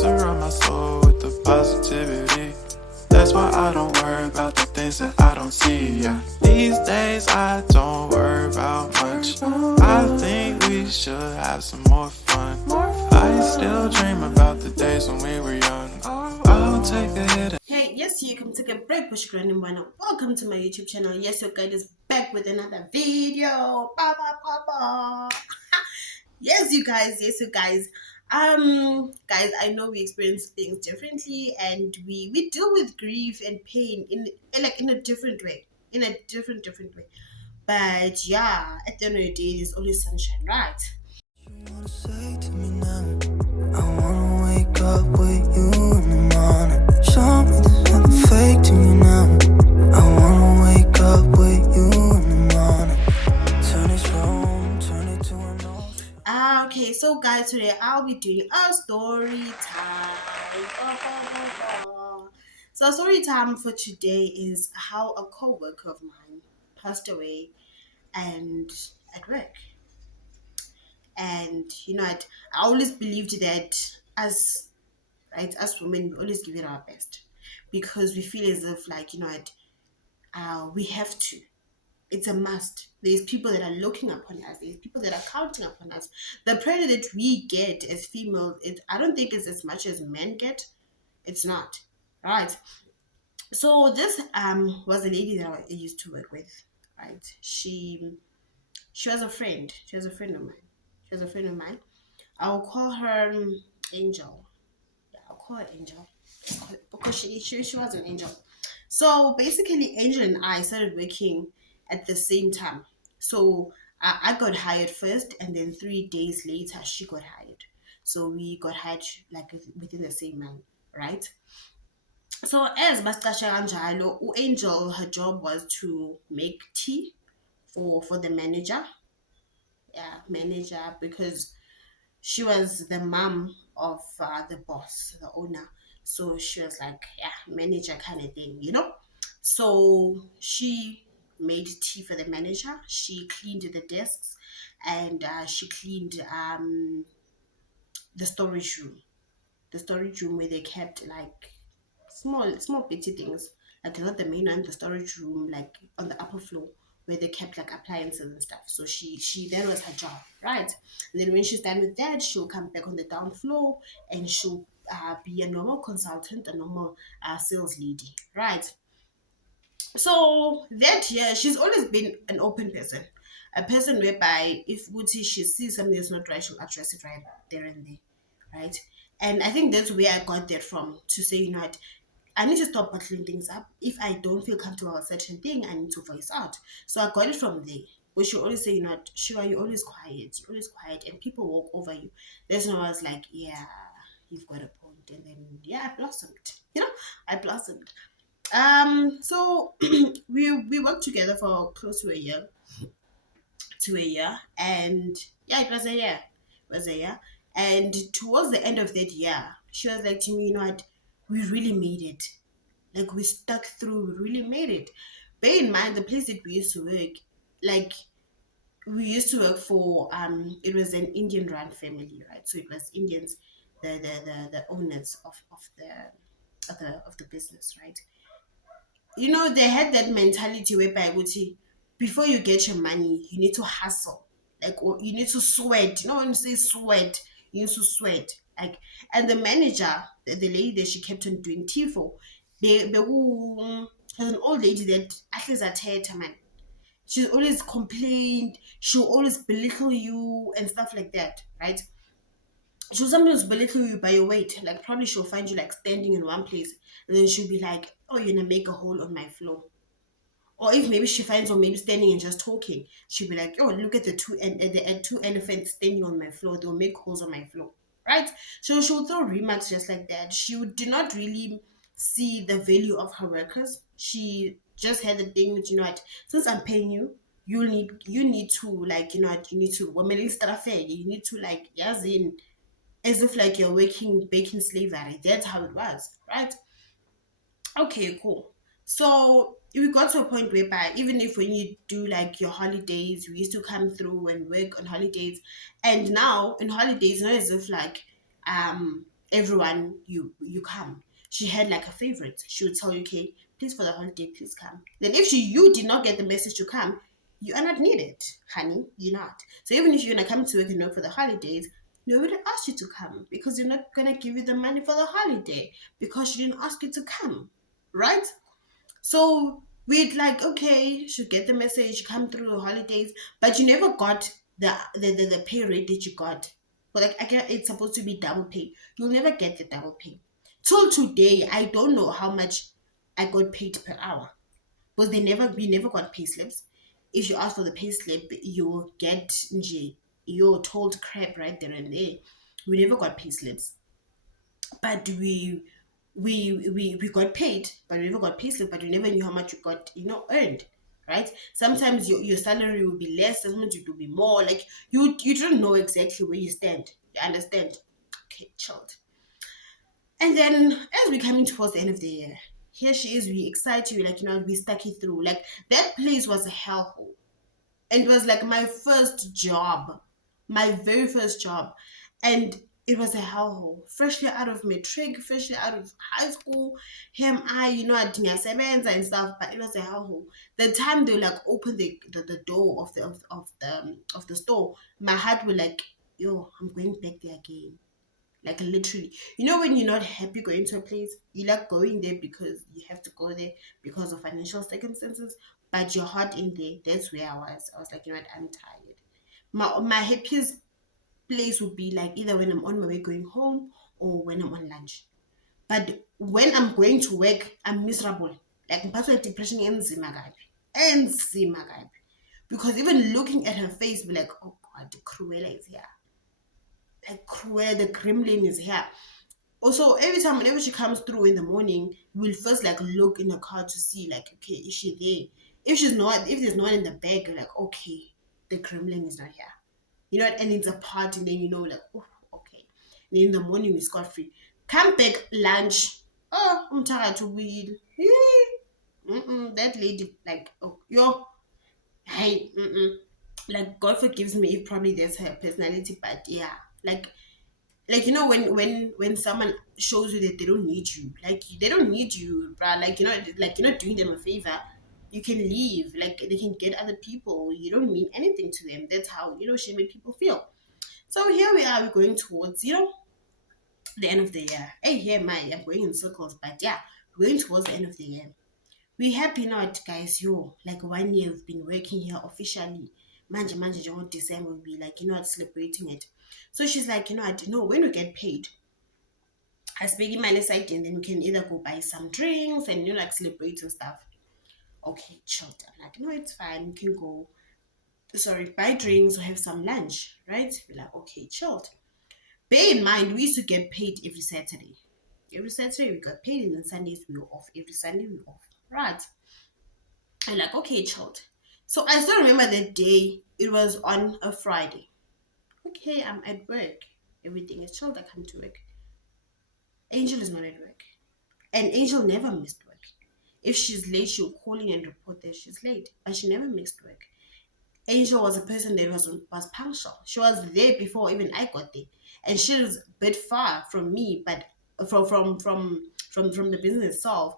surround my soul with the positivity. That's why I don't worry about the things that I don't see. Yeah. These days I don't worry about much. I think we should have some more fun. I still dream about the days when we were young. I'll take a hit. Hey, yes, you can take a break, but welcome to my YouTube channel. Yes, your guide is back with another video. Ba, ba, ba, ba. Yes, you guys. Yes, you guys. Guys, I know we experience things differently, and we deal with grief and pain in a different way, in a different way. But yeah, at the end of the day, there's always sunshine, right? You wanna say to me now? I wanna wake up with you in the morning. Show me there's nothing fake to me now. I wanna wake up with you in the morning. Turn this room, turn it to an ocean. Okay, so guys, today I'll be doing a story time. Ba, ba, ba, ba. So story time for today is how a co-worker of mine passed away and at work. And I always believed that as women we always give it our best because we feel as if we have to. It's a must. There's people that are looking upon us. There's people that are counting upon us. The pressure that we get as females, I don't think it's as much as men get. It's not. Right. So this was a lady that I used to work with. Right. She was a friend. She was a friend of mine. She was a friend of mine. I'll call her Angel. Yeah, I'll call her Angel because she was an angel. So basically, Angel and I started working at the same time. So I got hired first, and then 3 days later, she got hired. So we got hired like within the same month, right? So as Bastasha Anjalo, Angel, her job was to make tea for the manager. Yeah, manager, because she was the mom of the boss, the owner. So she was like, yeah, manager kind of thing. So she made tea for the manager. She cleaned the desks, and she cleaned the storage room. The storage room where they kept like small petty things, like not the main one, the storage room, like on the upper floor where they kept like appliances and stuff. So she that was her job, right? And then when she's done with that, she'll come back on the down floor and she'll be a normal consultant, a normal sales lady, right? So that year, she's always been an open person, a person whereby if Gucci she sees something that's not right, she'll address it right there and there, right? And I think that's where I got that from, to say, what, I need to stop bottling things up. If I don't feel comfortable with a certain thing, I need to voice out. So I got it from there. But she always say, Shiva, you're always quiet. You're always quiet, and people walk over you. That's when I was like, yeah, you've got a point. And then, yeah, I blossomed. I blossomed. So we worked together for close to a year, and yeah, it was a year. It was a year. And towards the end of that year, she was like to me, we really made it. Like, we stuck through, we really made it. Bear in mind the place that we used to work, like, we used to work for it was an Indian run family, right? So it was Indians, the owners of the business, right? They had that mentality whereby Gucci, before you get your money, you need to hustle. Like, or you need to sweat. When you say sweat, you need to sweat. Like, and the manager, the lady that she kept on doing tea for, they was an old lady that at least at her man. She's always complained, she'll always belittle you and stuff like that, right? She'll sometimes belittle you by your weight. Like, probably she'll find you like standing in one place, and then she'll be like, "Oh, you're gonna make a hole on my floor." Or if maybe she finds you maybe standing and just talking, she'll be like, "Oh, look at the two elephants standing on my floor. They'll make holes on my floor." Right? So she'll throw remarks just like that. She did not really see the value of her workers. She just had the thing that, since I'm paying you, you need to, like, you need to women you need to, like, yes, in, as if like you're working baking slavery. That's how it was, right? Okay, cool. So we got to a point whereby even if when you do like your holidays, we used to come through and work on holidays. And now in holidays, not as if like everyone you come. She had like a favorite. She would tell you, okay, please for the holiday, please come. Then if you did not get the message to come, you are not needed, honey. You're not. So even if you're gonna come to work and work for the holidays, nobody asked you to come because you're not gonna give you the money for the holiday because she didn't ask you to come, right? So we'd like, okay, should get the message, come through the holidays, but you never got the pay rate that you got. But like, I get it's supposed to be double pay. You'll never get the double pay. Till today, I don't know how much I got paid per hour. Because we never got pay slips. If you ask for the pay slip, you get you're told crap right there and there. We never got pay slips, but we got paid, but we never got pay slip, but we never knew how much you got, earned, right? Sometimes your salary will be less, sometimes it will be more. Like you don't know exactly where you stand. You understand? Okay, chilled. And then as we're coming towards the end of the year, here she is, we excite you, like, we stuck it through. Like that place was a hellhole. And it was like my first job, my very first job. And it was a hellhole. Freshly out of matric, freshly out of high school, here am I, I think I seven and stuff, but it was a hellhole. The time they like open the door of the store, my heart was like, yo, I'm going back there again. Like literally, when you're not happy going to a place, you like going there because you have to go there because of financial circumstances, but your heart in there, that's where I was. I was like, what, I'm tired. My happiest place would be like either when I'm on my way going home or when I'm on lunch. But when I'm going to work, I'm miserable. Like mphathwa depression enzima kabi. Enzima kabi. Because even looking at her face, be like, oh God, Cruella is here. Like Cruella, the gremlin is here. Also, every time whenever she comes through in the morning, we'll first like look in the car to see like, okay, is she there? If she's not, if there's no one in the bag, you're like, okay, the gremlin is not here. And it's a party, and then like, oh, okay. And in the morning we scot free. Come back lunch. Oh, I'm tired to weed. That lady, like, oh, yo, hey, like God forgives me if probably that's her personality, but yeah, like when someone shows you that they don't need you, like they don't need you, bruh. Like like you're not doing them a favor. You can leave. Like they can get other people. You don't mean anything to them. That's how she made people feel. So here we are. We're going towards the end of the year. Hey, here I'm going in circles, but yeah, we're going towards the end of the year. We happy now, guys. Like 1 year we've been working here officially. Manje, John December will be like, celebrating it. So she's like, I don't know when we get paid. I speak in my side, and then we can either go buy some drinks and like celebrate and stuff. Okay, chilled. I'm like, no, it's fine. We can go. Sorry, buy drinks or have some lunch, right? We're like, okay, chilled. Bear in mind, we used to get paid every Saturday. Every Saturday we got paid, and then Sundays we were off. Every Sunday we were off, right? I'm like, okay, chilled. So I still remember the day. It was on a Friday. Okay, I'm at work. Everything is chilled. I come to work. Angel is not at work. And Angel never missed work. If she's late, she'll call in and report that she's late. But she never missed work. Angel was a person that was punctual. She was there before even I got there. And she was a bit far from me, but from the business itself.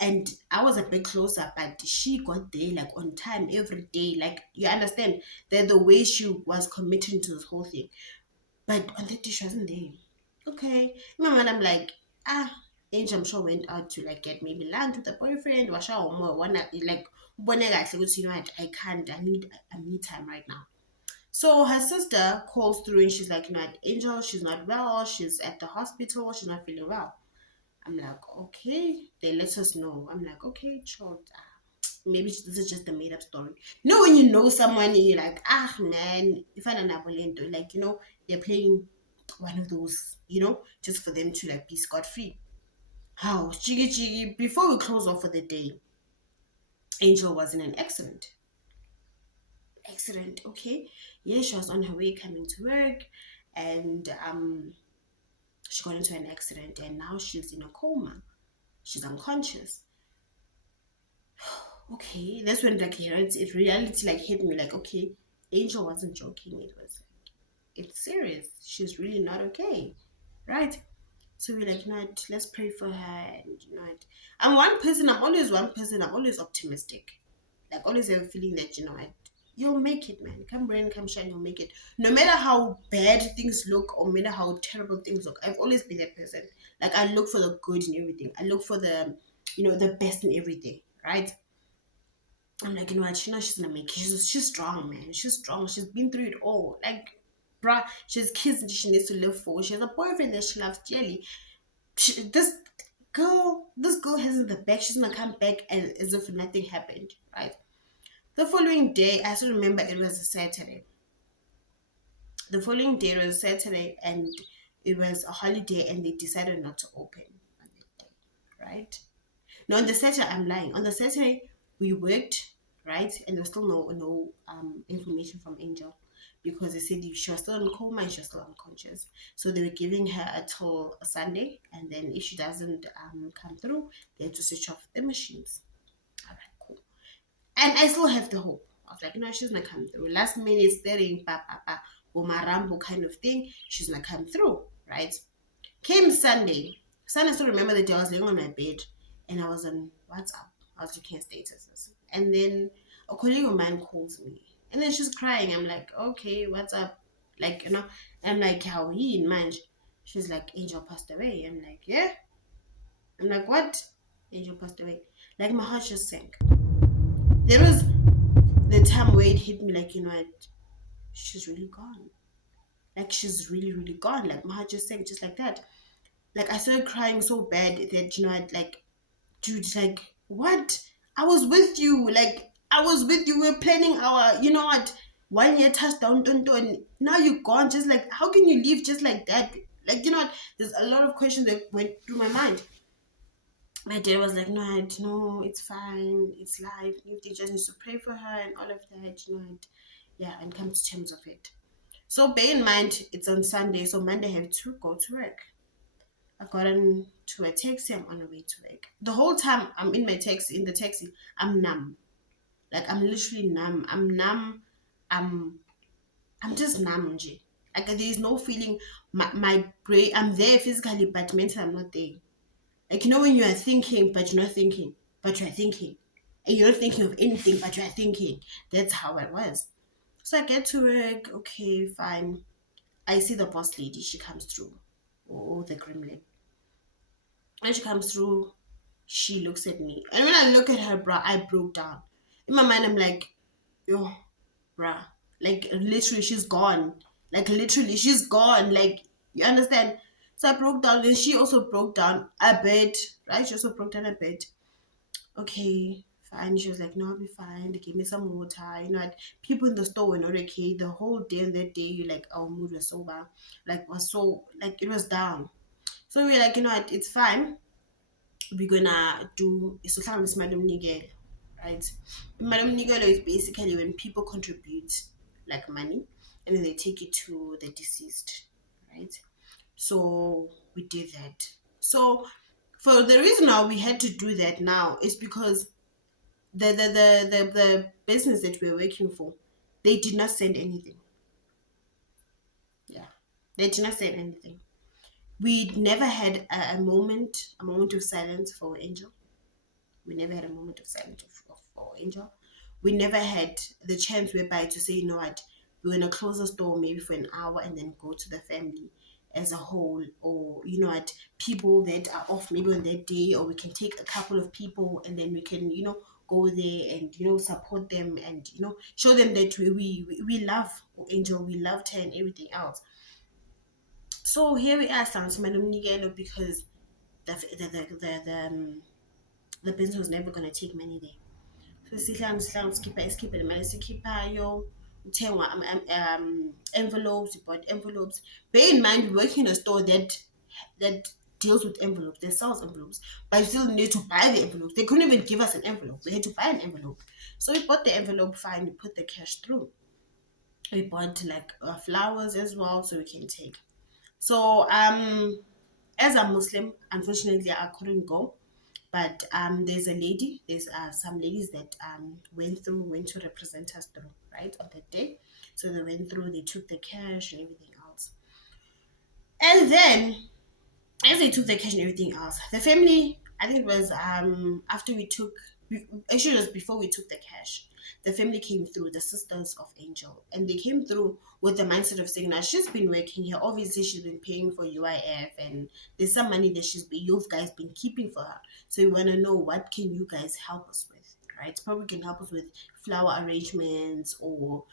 And I was a bit closer, but she got there like on time every day. Like you understand that the way she was committing to this whole thing. But on that day she wasn't there. Okay. In my mind I'm like, Angel I'm sure went out to like get maybe lunch with a boyfriend, washa or more one like I can't, I need time right now. So her sister calls through and she's like, Angel, she's not well, she's at the hospital, she's not feeling well. I'm like, okay. They let us know. I'm like, okay, sure. Maybe this is just a made up story. When you know someone and you're like, man, if I don't know, like, they're playing one of those, just for them to like be scot free. How? Chigi, before we close off for the day, Angel was in an accident. Okay. Yeah, she was on her way coming to work and she got into an accident and now she's in a coma. She's unconscious. Okay, that's when like reality like hit me like, okay, Angel wasn't joking. It's serious. She's really not okay, right? So we're like, you know what, let's pray for her. And you know what, I'm one person, I'm always one person, I'm always optimistic. Like, always have a feeling that, you know what, you'll make it, man. Come rain, come shine, you'll make it. No matter how bad things look or no matter how terrible things look, I've always been that person. Like, I look for the good in everything. I look for the, you know, the best in everything, right? I'm like, you know what, you know, she's gonna make it. She's strong, man. She's strong. She's been through it all. Like, bruh, she has kids that she needs to live for. She has a boyfriend that she loves dearly. This girl has in the back. She's gonna come back and as if nothing happened, right? The following day, I still remember it was a Saturday. The following day it was Saturday, and it was a holiday, and they decided not to open on that day, right? No, on the Saturday, I'm lying. On the Saturday, we worked, right? And there was still no information from Angel because they said she was still in coma and she was still unconscious. So they were giving her until Sunday, and then if she doesn't come through, they have to switch off the machines. All right, cool. And I still have the hope. I was like, no, she's gonna come through. Last minute staring, Bomarambo kind of thing. She's gonna come through, right? Came Sunday. Sunday, I still remember the day I was laying on my bed and I was on WhatsApp. I was looking at statuses. And then a colleague of mine calls me. And then she's crying. I'm like, okay, what's up? Like, you know, I'm like, how he in mind? She's like, Angel passed away. I'm like, yeah. I'm like, what? Angel passed away. Like, my heart just sank. There was the time where it hit me, like, you know what? She's really gone. Like, she's really, really gone. Like, my heart just sank just like that. Like, I started crying so bad that, you know, I'd like, dude, like, what? I was with you. Like, I was with you. We are planning our, you know what, 1 year touchdown, and now you're gone. Just like, how can you leave just like that? Like, you know what? There's a lot of questions that went through my mind. My dad was like, no, it's fine. It's life. You just need to pray for her and all of that, you know, and yeah, and come to terms of it. So bear in mind, it's on Sunday, so Monday I have to go to work. I got into a taxi. I'm on the way to work. The whole time I'm in my taxi, I'm numb. Like, I'm literally numb. I'm numb. I'm I'm just numb, Nje. Like, there is no feeling. My brain. I'm there physically, but mentally I'm not there. Like, you know, when you are thinking, but you're not thinking, but you're thinking, and you're not thinking of anything, but you're thinking. That's how it was. So I get to work. Okay, fine. I see the boss lady. She comes through. Oh, the gremlin. When she comes through, she looks at me. And when I look at her, bruh, I broke down. In my mind, I'm like, yo, bruh. Like, literally, she's gone. Like, literally, she's gone. Like, you understand? So I broke down. And she also broke down a bit, right? She also broke down a bit. Okay, fine. She was like, no, I'll be fine. They gave me some water. You know, people in the store were not okay. The whole day and that day, like, our mood was so bad. Like, was so, like, it was down. So we were like, you know what, it's fine. We're gonna do isihlanganisa imali yomnikelo, right? Imali yomnikelo is basically when people contribute like money and then they take it to the deceased, right? So we did that. So for the reason why we had to do that now is because the business that we're working for, they did not send anything. Yeah, they did not send anything. We never had a moment of silence for Angel. We never had a moment of silence for Angel. We never had the chance whereby to say, you know what, we're gonna close the store maybe for an hour and then go to the family as a whole, or you know what, people that are off maybe on that day, or we can take a couple of people and then we can, you know, go there and you know support them and you know show them that we love Angel, we loved her and everything else. So here we are, Sans Madam Nigelo, because the business was never gonna take money there. So sihlanu sikhipha le mali sikhiphayo, kuthengwa envelopes, we bought envelopes. Bear in mind, we work in a store that deals with envelopes, that sells envelopes, but you still need to buy the envelopes. They couldn't even give us an envelope. They had to buy an envelope. So we bought the envelope, fine, we put the cash through. We bought like flowers as well so we can take. So as a Muslim, unfortunately I couldn't go. But there's some ladies that went to represent us through, right, on that day. So they went through, they took the cash and everything else. And then as they took the cash and everything else, the family, I think it was after actually it was before we took the cash. The family came through, the sisters of Angel, and they came through with the mindset of saying, now she's been working here. Obviously, she's been paying for UIF, and there's some money that you guys been keeping for her. So we want to know, what can you guys help us with? Right? Probably can help us with flower arrangements or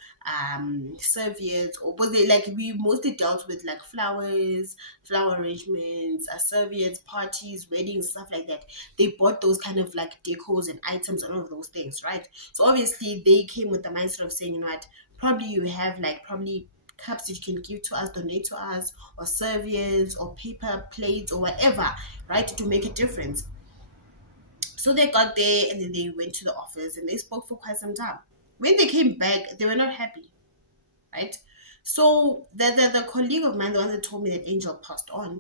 serviettes, or but they like we mostly dealt with like flowers, flower arrangements, serviettes, parties, weddings, stuff like that. They bought those kind of like decors and items and all of those things, right? So obviously they came with the mindset of saying, you know what, probably you have like probably cups that you can give to us, donate to us, or serviettes or paper plates or whatever, right? To make a difference. So they got there and then they went to the office and they spoke for quite some time. When they came back, they were not happy, right? So the colleague of mine, the one that told me that Angel passed on,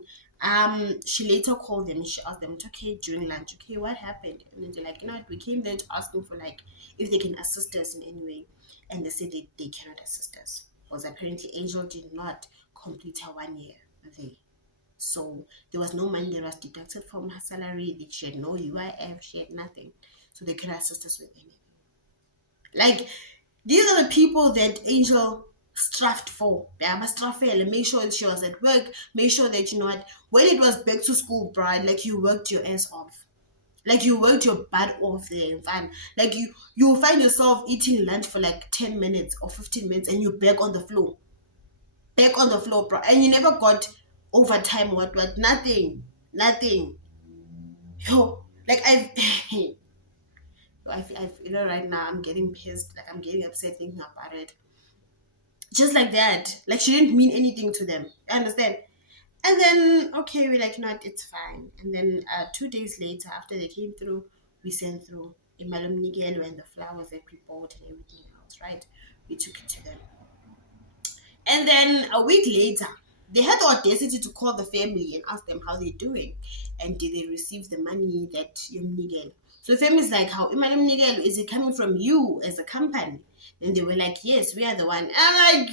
she later called them and she asked them, okay, during lunch, okay, what happened? And then they're like, you know what, we came there to ask them for like if they can assist us in any way. And they said they cannot assist us. Because apparently Angel did not complete her 1 year there. So there was no money that was deducted from her salary. She had no UIF, she had nothing. So they couldn't assist us with anything. Like, these are the people that Angel strived for. Yeah, but strafel, make sure that she was at work, make sure that, you know what, when it was back to school, bride, like you worked your ass off. Like you worked your butt off there, fine. Like you will find yourself eating lunch for like 10 minutes or 15 minutes and you're back on the floor. Back on the floor, bro. And you never got overtime, what, nothing. Nothing. Yo, like you know, right now I'm getting pissed, like I'm getting upset thinking about it. Just like that. Like she didn't mean anything to them. I understand. And then okay, we're like, you know what, it's fine. And then 2 days later, after they came through, we sent through a Madam Nigel and the flowers that we bought and everything else, right? We took it to them. And then a week later, they had the audacity to call the family and ask them how they're doing. And did they receive the money that you Nigel? So the family's like, how Madam Nigel, is it coming from you as a company? Then they were like, yes, we are the one. I'm like,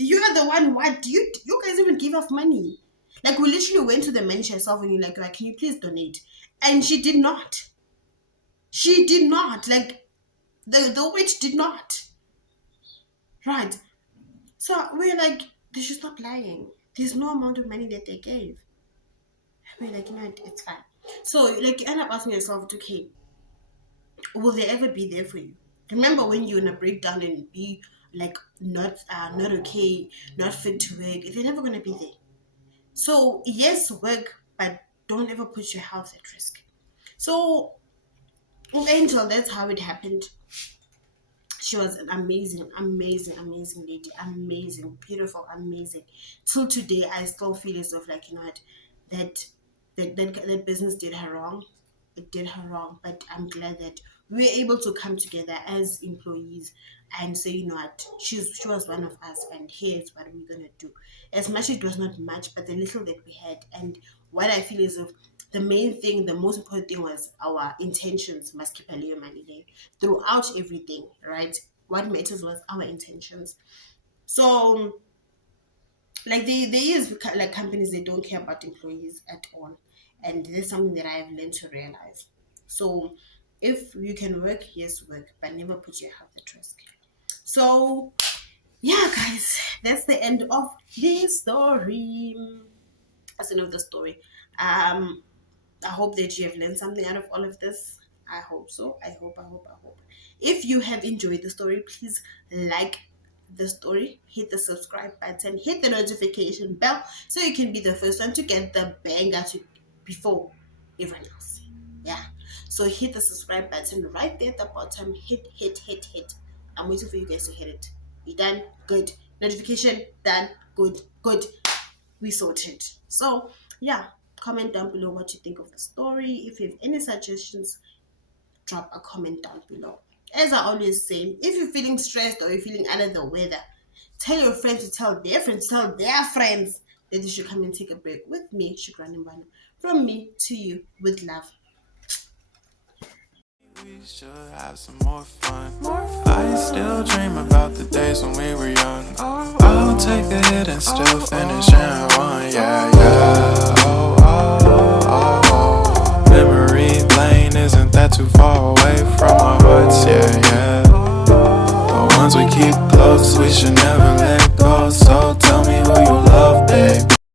you are the one, what? Do you guys even give off money? Like we literally went to the manager herself and you're like, can you please donate? And she did not. She did not. Like the witch did not. Right. So we're like, they should stop lying. There's no amount of money that they gave. We're like, you know, it's fine. So like you end up asking yourself, okay, will they ever be there for you? Remember when you're in a breakdown and be like not okay, not fit to work, they're never gonna be there. So yes, work, but don't ever put your health at risk. So with Angel, that's how it happened. She was an amazing lady, amazing, beautiful, amazing. Till today, I still feel as if, like, you know what, that that business did her wrong. It did her wrong, but I'm glad that we were able to come together as employees and say, you know what, she was one of us, and here's what we're gonna do. As much it was not much, but the little that we had, and what I feel is of the main thing, the most important thing was our intentions must keep a little money there throughout everything, right? What matters was our intentions. So like they use like companies, they don't care about employees at all, and this is something that I've learned to realize. So if you can work, yes, work, but never put your health at risk. So yeah, guys, that's the end of this story. That's the end of the story. I hope that you have learned something out of all of this. I hope so. I hope. If you have enjoyed the story, please like the story, hit the subscribe button, hit the notification bell so you can be the first one to get the banger before everyone else. Yeah. So hit the subscribe button right there at the bottom. Hit. I'm waiting for you guys to hit it. You done? Good. Notification done. Good. We sorted. So yeah, comment down below what you think of the story. If you have any suggestions, drop a comment down below. As I always say, if you're feeling stressed or you're feeling under the weather, tell your friends to tell their friends that they should come and take a break with me, Shukran Mbana. From me to you, with love. We should have some more fun. I still dream about the days when we were young. I'll take the hit and still finish in one. Yeah. Oh. that too far away from our hearts, yeah, yeah. The ones we keep close, we should